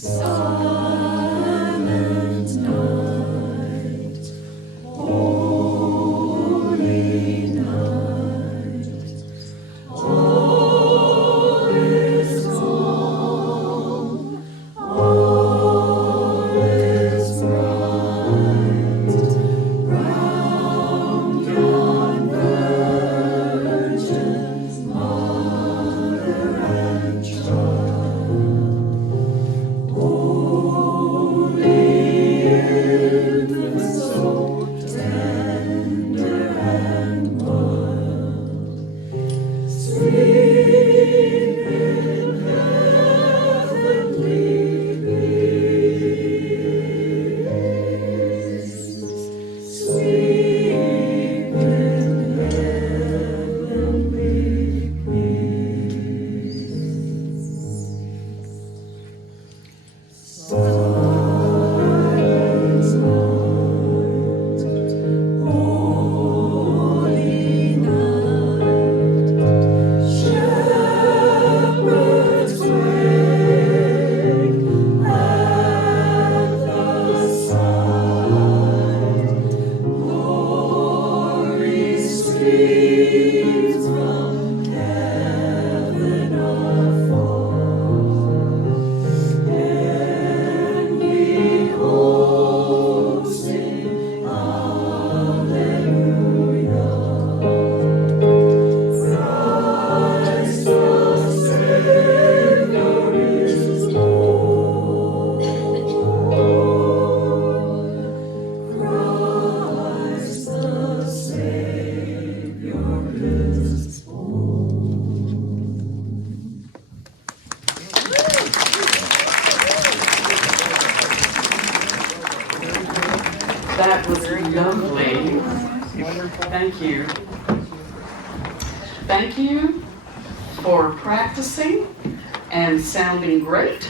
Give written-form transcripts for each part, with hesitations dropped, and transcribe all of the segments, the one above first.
Silent night, holy night, all is calm, all is bright, round yon virgins, mother and child. Holy infant, so tender and mild, sleep in heavenly peace. Sleep in heavenly peace. Silence night, holy night, shepherds wake at the sight, glory streams from heaven afar, and behold, sing Alleluia. Christ the Savior is born. Christ the Savior is born. That was lovely. Thank you. Thank you for practicing and sounding great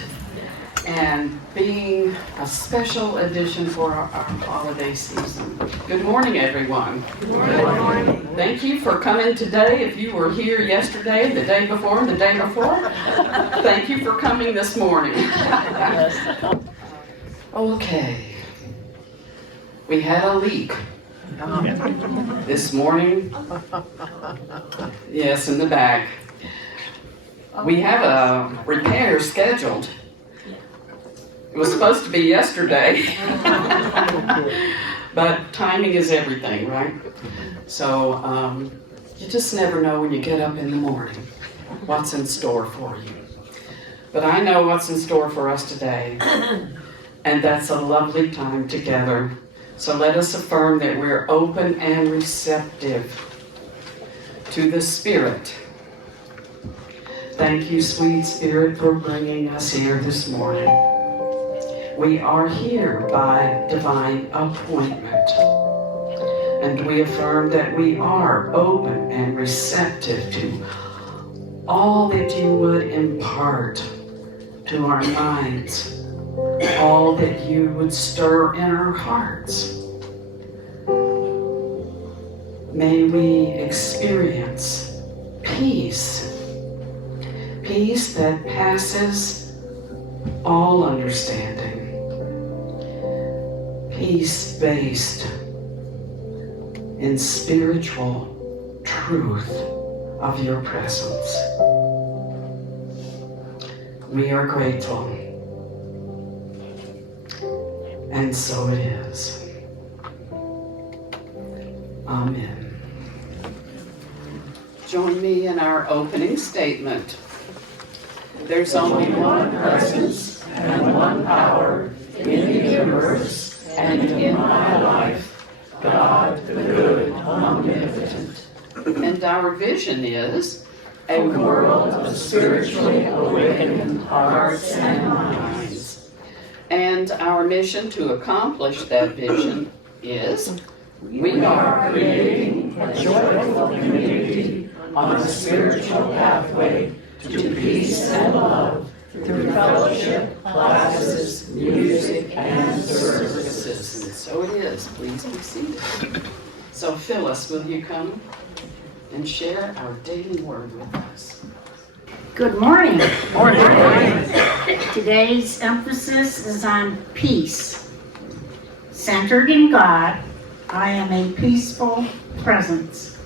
and being a special addition for our holiday season. Good morning, everyone. Good morning. Thank you for coming today. If you were here yesterday, the day before, and the day before, thank you for coming this morning. Okay. We had a leak this morning. Yes, in the bag. We have a repair scheduled. It was supposed to be yesterday, but timing is everything, right? So you just never know when you get up in the morning what's in store for you. But I know what's in store for us today, and that's a lovely time together. So let us affirm that we're open and receptive to the Spirit. Thank you, sweet Spirit, for bringing us here this morning. We are here by divine appointment, and we affirm that we are open and receptive to all that you would impart to our minds, all that you would stir in our hearts. May we experience peace, peace that passes all understanding, peace based in spiritual truth of your presence. We are grateful. And so it is. Amen. Join me in our opening statement. There's only one presence and one power in the universe and in my life, God the good, omnipotent. And our vision is a world of spiritually awakened hearts and minds. And our mission to accomplish that vision is we are creating a joyful community on a spiritual pathway to peace and love through fellowship, classes, music, and services. And so it is. Please be seated. So Phyllis, will you come and share our daily word with us? Good morning. Morning. Today's emphasis is on peace. Centered in God, I am a peaceful presence.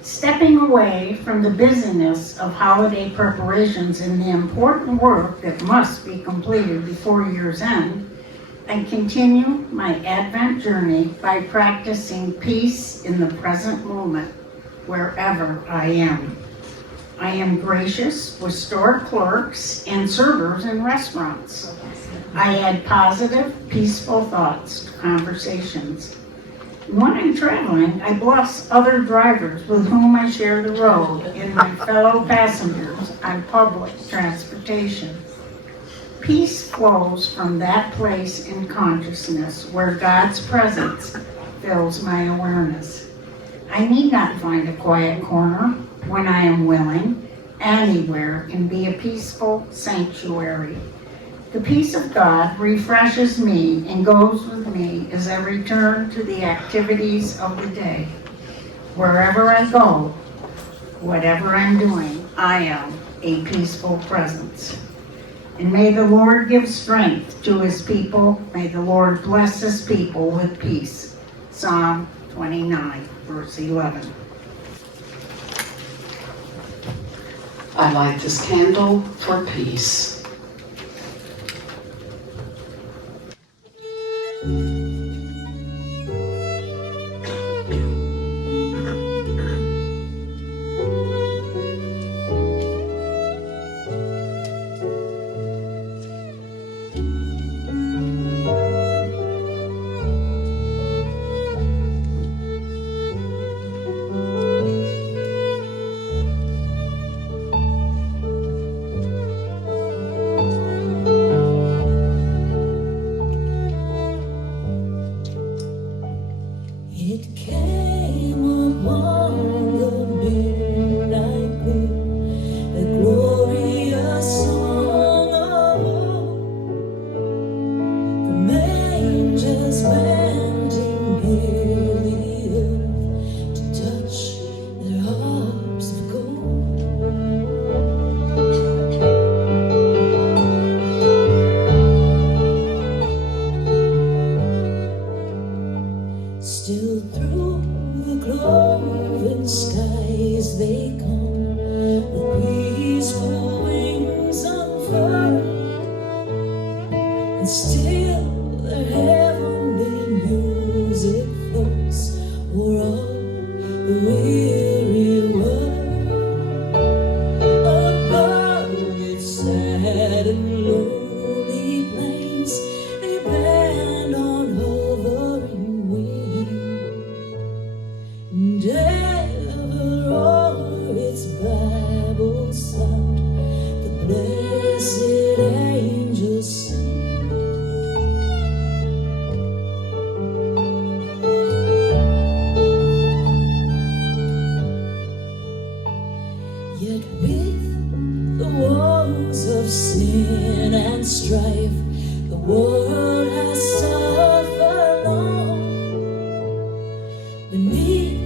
Stepping away from the busyness of holiday preparations and the important work that must be completed before year's end, I continue my Advent journey by practicing peace in the present moment, wherever I am. I am gracious with store clerks and servers in restaurants. I add positive, peaceful thoughts to conversations. When I'm traveling, I bless other drivers with whom I share the road and my fellow passengers on public transportation. Peace flows from that place in consciousness where God's presence fills my awareness. I need not find a quiet corner when I am willing. Anywhere can be a peaceful sanctuary. The peace of God refreshes me and goes with me as I return to the activities of the day. Wherever I go, whatever I'm doing, I am a peaceful presence. And may the Lord give strength to his people. May the Lord bless his people with peace. Psalm 29, verse 11. I light this candle for peace. It came upon the midnight clear, the glorious song of all, from angels bending near the earth to touch their harps of gold. Still through the cloven skies they come, with peaceful wings unfurled, and still their heavenly music floats o'er all the weary world. Above its sad and lonely plains, they band on hovering wing, and ever o'er its babble sound the blessed angels sing. Yet with the woes of sin and strife, the world has suffered long. Beneath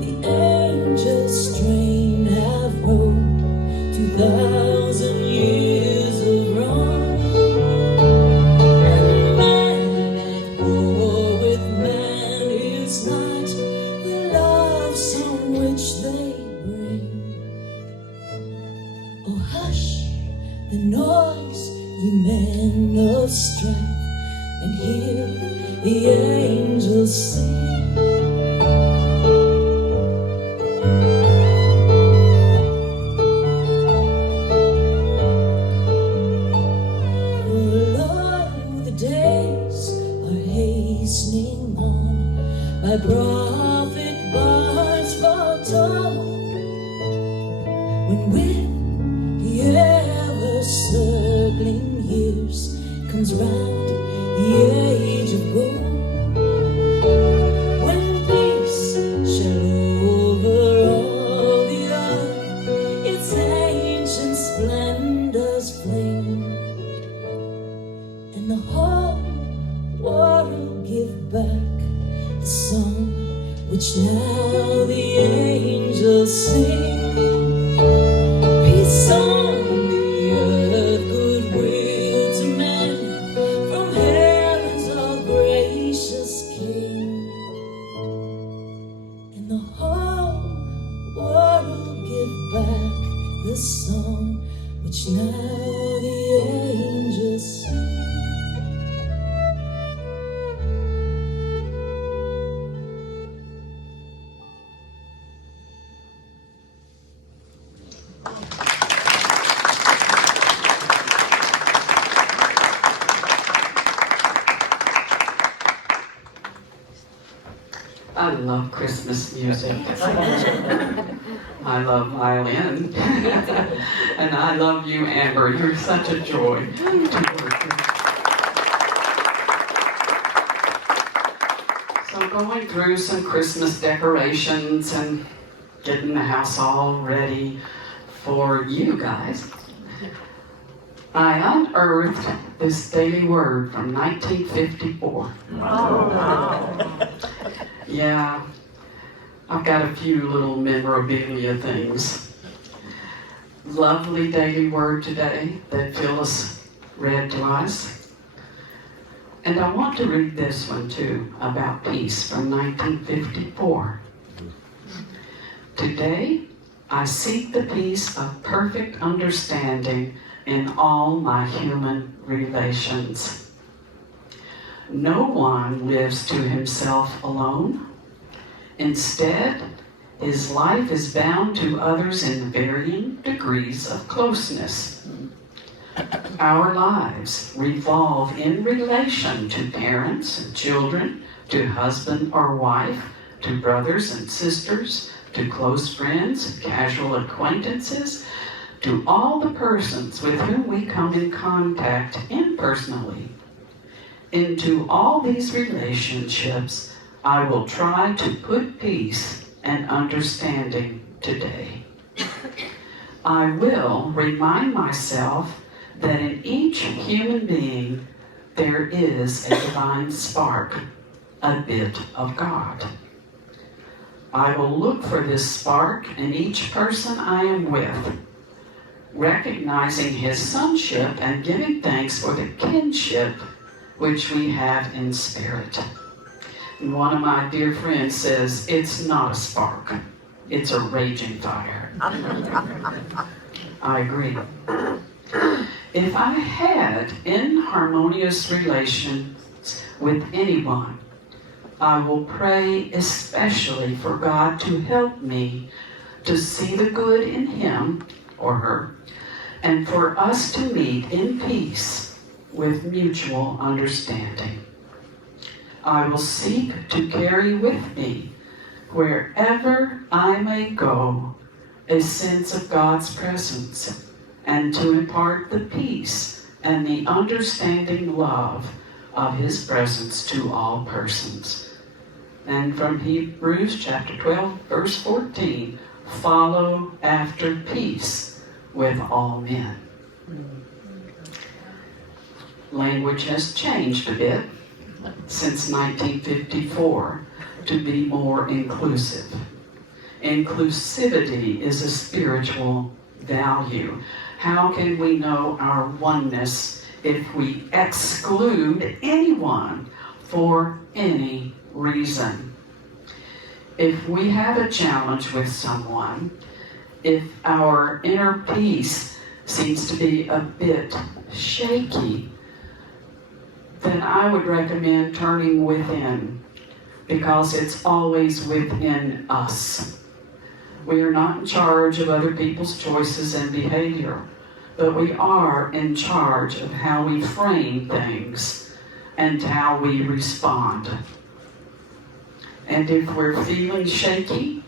the angels' strain have rolled 2,000 years of wrong. And man at war with man is not the love song which they bring. Oh, hush the noise, ye men of strife, and hear the angels sing. For lo, the days are hastening on, by prophet bards foretold, when with the ever-circling years comes round the age of gold, when peace shall over all the earth its ancient splendors flame, and the whole world give back the song which now the angels sing. Peace on the earth, goodwill to I love Christmas music. I love violin. And I love you, Amber. You're such a joy to work with. So going through some Christmas decorations and getting the house all ready for you guys, I unearthed this daily word from 1954. Yeah, I've got a few little memorabilia things. Lovely daily word today that Phyllis read to us. And I want to read this one too, about peace from 1954. Today, I seek the peace of perfect understanding in all my human relations. No one lives to himself alone. Instead, his life is bound to others in varying degrees of closeness. Our lives revolve in relation to parents and children, to husband or wife, to brothers and sisters, to close friends and casual acquaintances, to all the persons with whom we come in contact impersonally. Into all these relationships, I will try to put peace and understanding today. I will remind myself that in each human being there is a divine spark, a bit of God. I will look for this spark in each person I am with, recognizing his sonship and giving thanks for the kinship which we have in spirit. And one of my dear friends says, it's not a spark, it's a raging fire. I agree. If I had inharmonious relations with anyone, I will pray especially for God to help me to see the good in him or her, and for us to meet in peace with mutual understanding. I will seek to carry with me, wherever I may go, a sense of God's presence, and to impart the peace and the understanding love of his presence to all persons. And from Hebrews chapter 12, verse 14, follow after peace with all men. Language has changed a bit since 1954 to be more inclusive. Inclusivity is a spiritual value. How can we know our oneness if we exclude anyone for any reason? If we have a challenge with someone, if our inner peace seems to be a bit shaky, then I would recommend turning within, because it's always within us. We are not in charge of other people's choices and behavior, but we are in charge of how we frame things and how we respond. And if we're feeling shaky,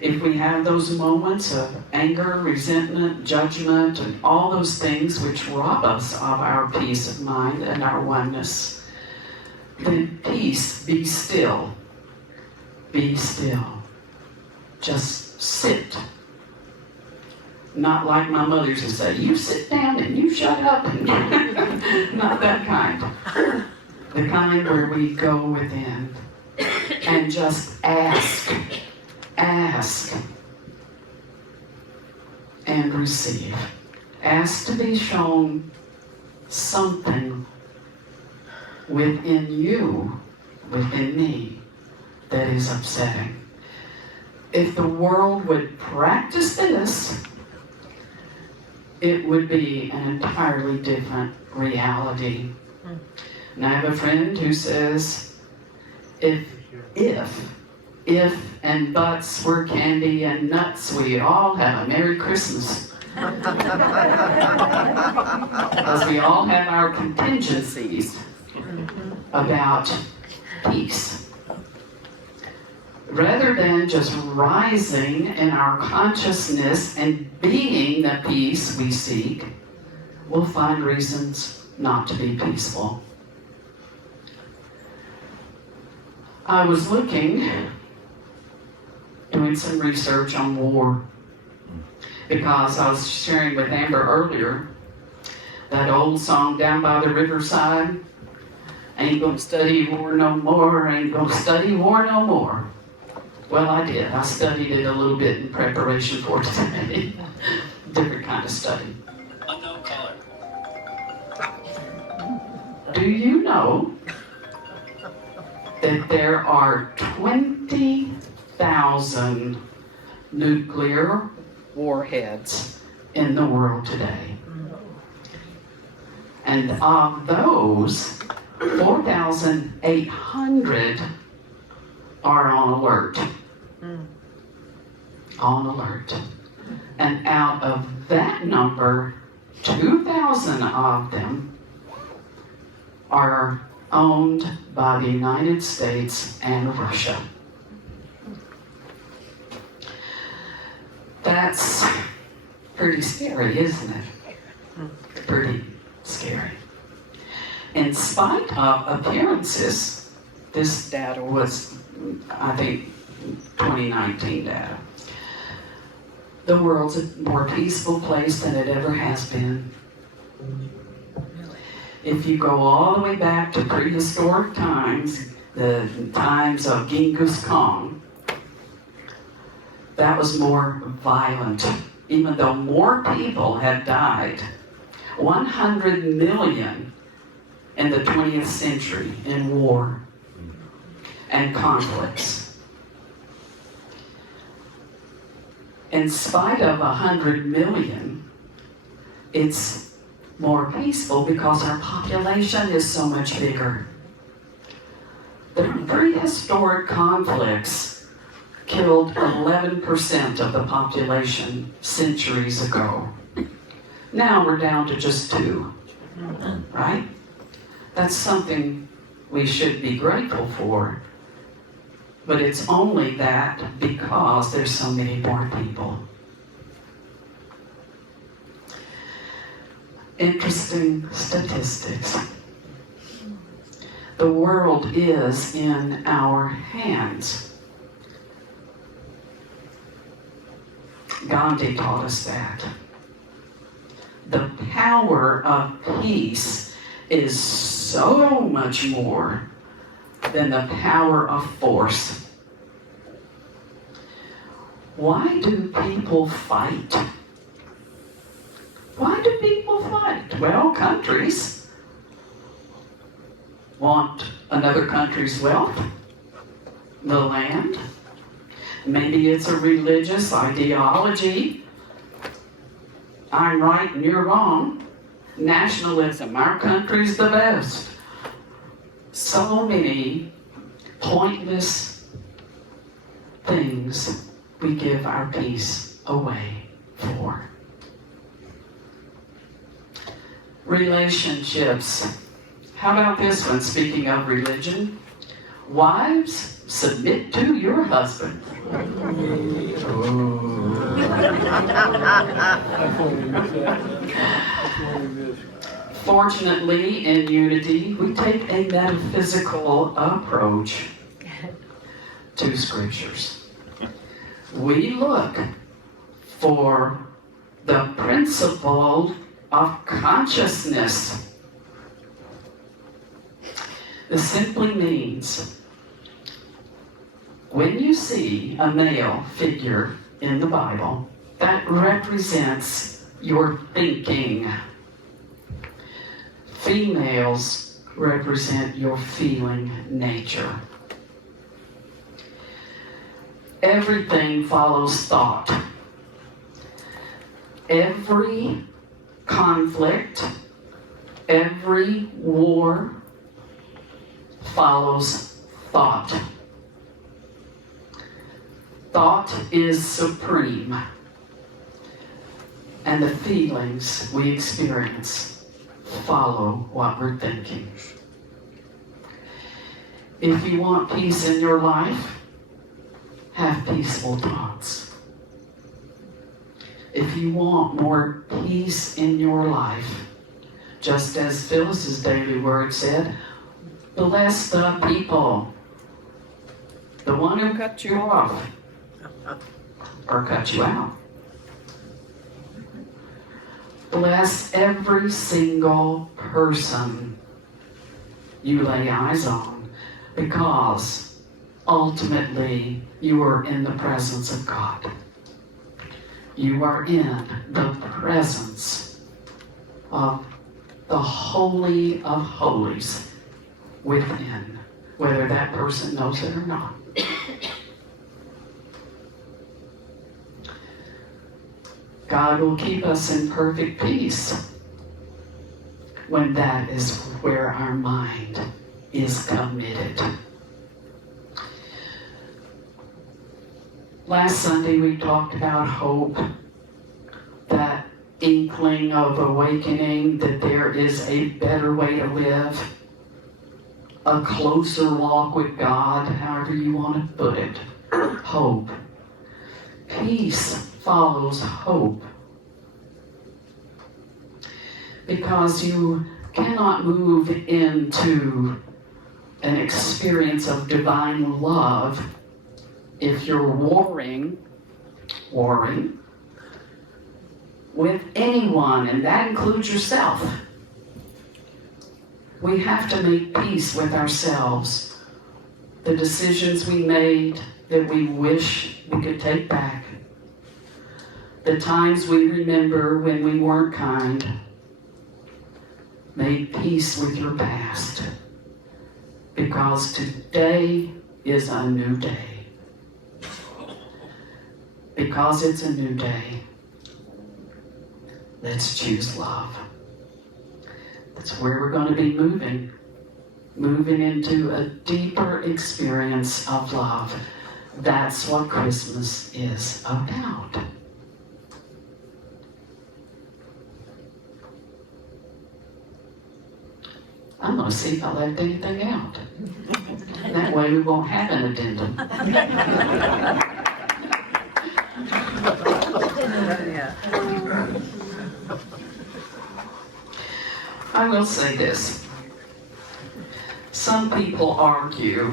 if we have those moments of anger, resentment, judgment, and all those things which rob us of our peace of mind and our oneness, then peace, be still. Be still. Just sit. Not like my mother used to say, you sit down and you shut up. Not that kind. The kind where we go within and just ask and receive. Ask to be shown something within you, within me, that is upsetting. If the world would practice this, it would be an entirely different reality. And I have a friend who says, if and buts were candy and nuts, we all have a Merry Christmas. Because we all have our contingencies about peace. Rather than just rising in our consciousness and being the peace we seek, we'll find reasons not to be peaceful. I was doing some research on war, because I was sharing with Amber earlier that old song, Down by the Riverside, ain't gonna study war no more, ain't gonna study war no more. Well, I did. I studied it a little bit in preparation for today. Different kind of study. Unknown caller. Do you know that there are 20,000 nuclear warheads in the world today? And of those, 4,800 are on alert. On alert. And out of that number, 2,000 of them are owned by the United States and Russia. That's pretty scary, isn't it? Pretty scary. In spite of appearances, this data was, I think, 2019 data. The world's a more peaceful place than it ever has been. If you go all the way back to prehistoric times, the times of Genghis Khan, that was more violent, even though more people had died. 100 million in the 20th century in war and conflicts. In spite of 100 million, it's more peaceful because our population is so much bigger. The prehistoric conflicts killed 11% of the population centuries ago. Now we're down to just 2, right? That's something we should be grateful for. But it's only that because there's so many more people. Interesting statistics. The world is in our hands. Gandhi taught us that. The power of peace is so much more than the power of force. Why do people fight? Why do people fight? Well, countries want another country's wealth, the land. Maybe it's a religious ideology. I'm right and you're wrong. Nationalism, our country's the best. So many pointless things we give our peace away for. Relationships. How about this one, speaking of religion? Wives, submit to your husband. Fortunately, in Unity, we take a metaphysical approach to scriptures. We look for the principle of consciousness. This simply means when you see a male figure in the Bible, that represents your thinking. Females represent your feeling nature. Everything follows thought. Every conflict, every war follows thought. Thought is supreme, and the feelings we experience follow what we're thinking. If you want peace in your life, have peaceful thoughts. If you want more peace in your life, just as Phyllis's daily word said, bless the people. The one who cut you off or cut you out. Bless every single person you lay eyes on, because ultimately you are in the presence of God. You are in the presence of the Holy of Holies within, whether that person knows it or not. God will keep us in perfect peace when that is where our mind is committed. Last Sunday we talked about hope, that inkling of awakening that there is a better way to live, a closer walk with God, however you want to put it. Hope. Peace follows hope. Because you cannot move into an experience of divine love if you're warring with anyone, and that includes yourself. We have to make peace with ourselves. The decisions we made that we wish we could take back. The times we remember when we weren't kind. Make peace with your past. Because today is a new day. Because it's a new day, let's choose love. That's where we're going to be moving into a deeper experience of love. That's what Christmas is about. I'm going to see if I left anything out. That way we won't have an addendum. I will say this. Some people argue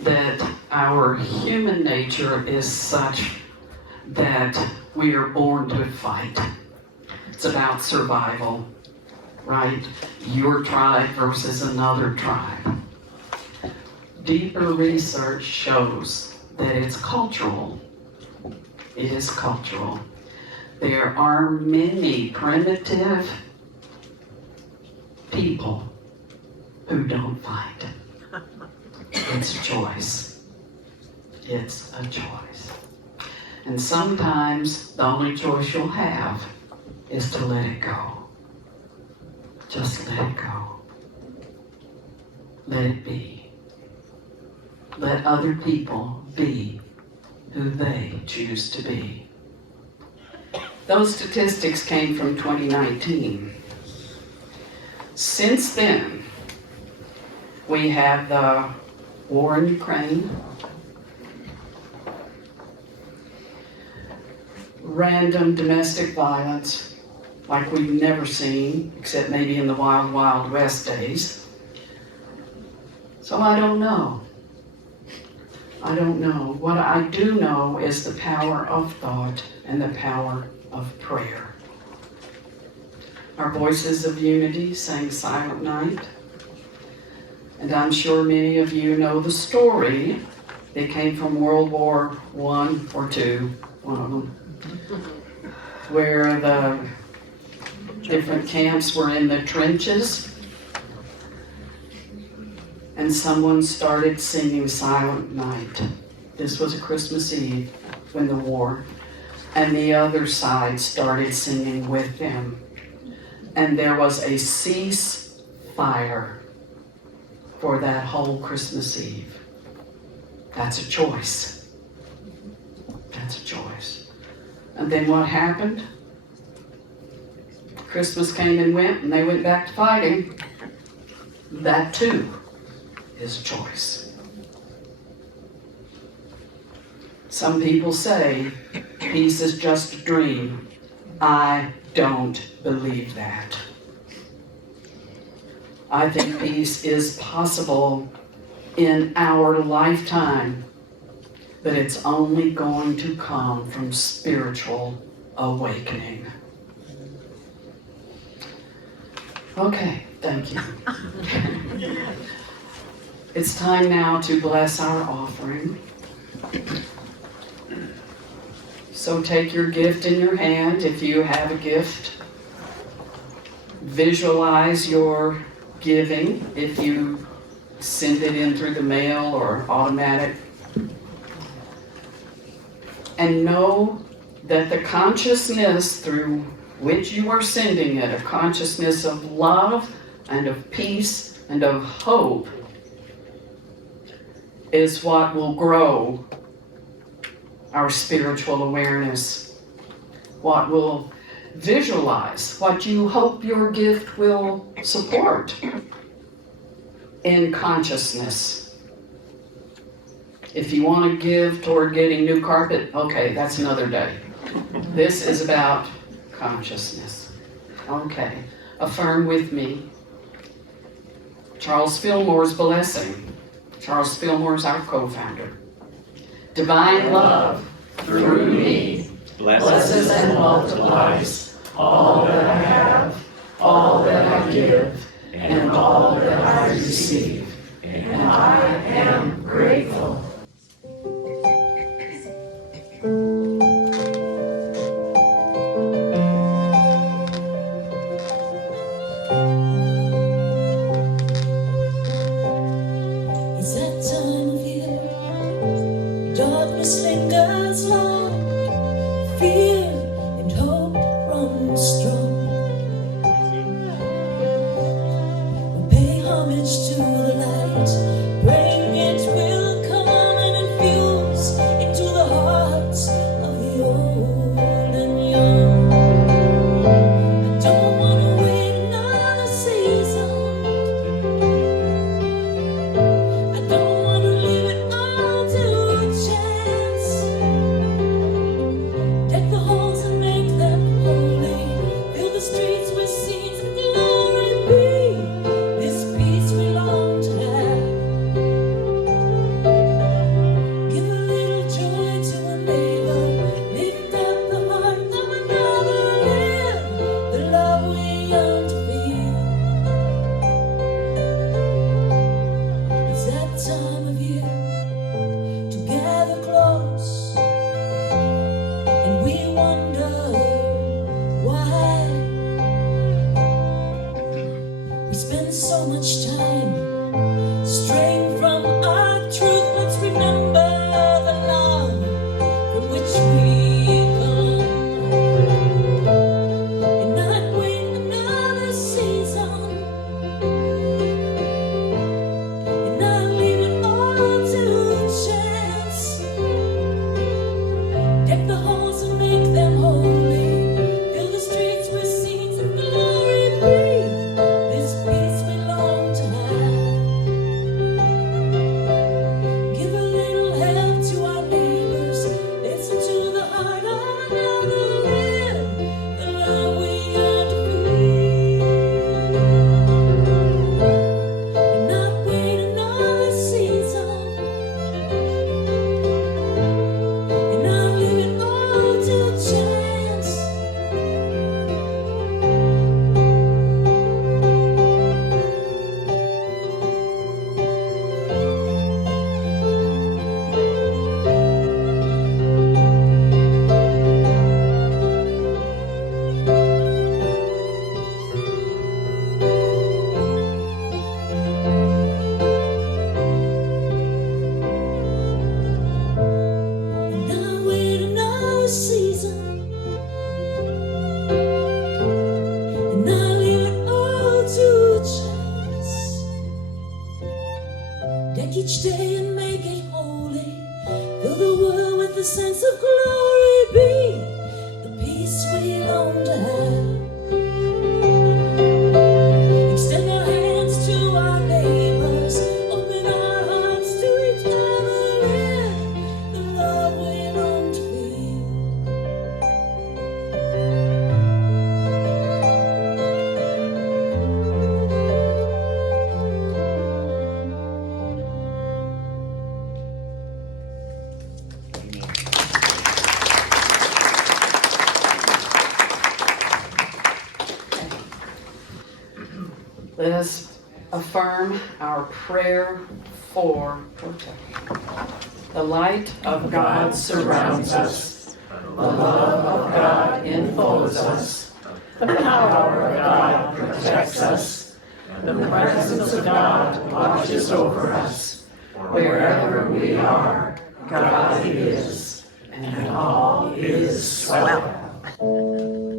that our human nature is such that we are born to fight. It's about survival, right? Your tribe versus another tribe. Deeper research shows that it's cultural. It is cultural. There are many primitive people who don't fight. It's a choice. It's a choice. And sometimes the only choice you'll have is to let it go. Just let it go. Let it be. Let other people be who they choose to be. Those statistics came from 2019. Since then, we have the war in Ukraine, random domestic violence like we've never seen, except maybe in the Wild Wild West days. So I don't know. What I do know is the power of thought and the power of prayer. Our Voices of Unity sang Silent Night. And I'm sure many of you know the story. They came from World War I or II, one of them, where the different camps were in the trenches. And someone started singing Silent Night. This was a Christmas Eve when the war. And the other side started singing with them. And there was a ceasefire for that whole Christmas Eve. That's a choice. That's a choice. And then what happened? Christmas came and went, and they went back to fighting. That too is a choice. Some people say peace is just a dream. I don't believe that. I think peace is possible in our lifetime, but it's only going to come from spiritual awakening. Okay, thank you. It's time now to bless our offering. So take your gift in your hand if you have a gift. Visualize your giving if you send it in through the mail or automatic. And know that the consciousness through which you are sending it, a consciousness of love and of peace and of hope, is what will grow our spiritual awareness, what will visualize, what you hope your gift will support in consciousness. If you want to give toward getting new carpet, okay, that's another day. This is about consciousness. Okay, affirm with me Charles Fillmore's blessing. Charles Fillmore is our co-founder. Divine love through me blesses and multiplies all that I have, all that I give, and all that I receive. And I am grateful. It's that time of year, darkness lingers long, fear and hope run strong. We pay homage to the light, praying it will come and infuse into the hearts of the old and young. I don't want to wait another season. I don't want to leave it all to chance. Deck the halls and make them holy. Fill the streets with scenes of glory be. This peace we long to have. Give a little joy to a neighbor. Lift up the heart of another. Live the love we yearn to feel. It's that time of year to gather close, and we wonder why we spend so much time straying from our truth. Let's remember the love from which we come, and not wait another season, and not leave it all to chance. Deck the halls and make them holy. Fill the streets with scenes of glory be. This peace we long to have. Give a little help to our neighbors. Listen to the heart of another. Live the love we yearn to feel. And not wait another season, and not leave it all to chance. And not wait another season, and not leave it all to chance. Deck each day and make it holy. Fill the world with the sense of glory be. The peace we long to have. Extend our hands to our neighbors. Open our hearts to each other. Live the love we affirm our prayer for protection. The light of God surrounds us. The love of God enfolds us. The power of God protects us. The presence of God watches over us. Wherever we are, God is, and all is well.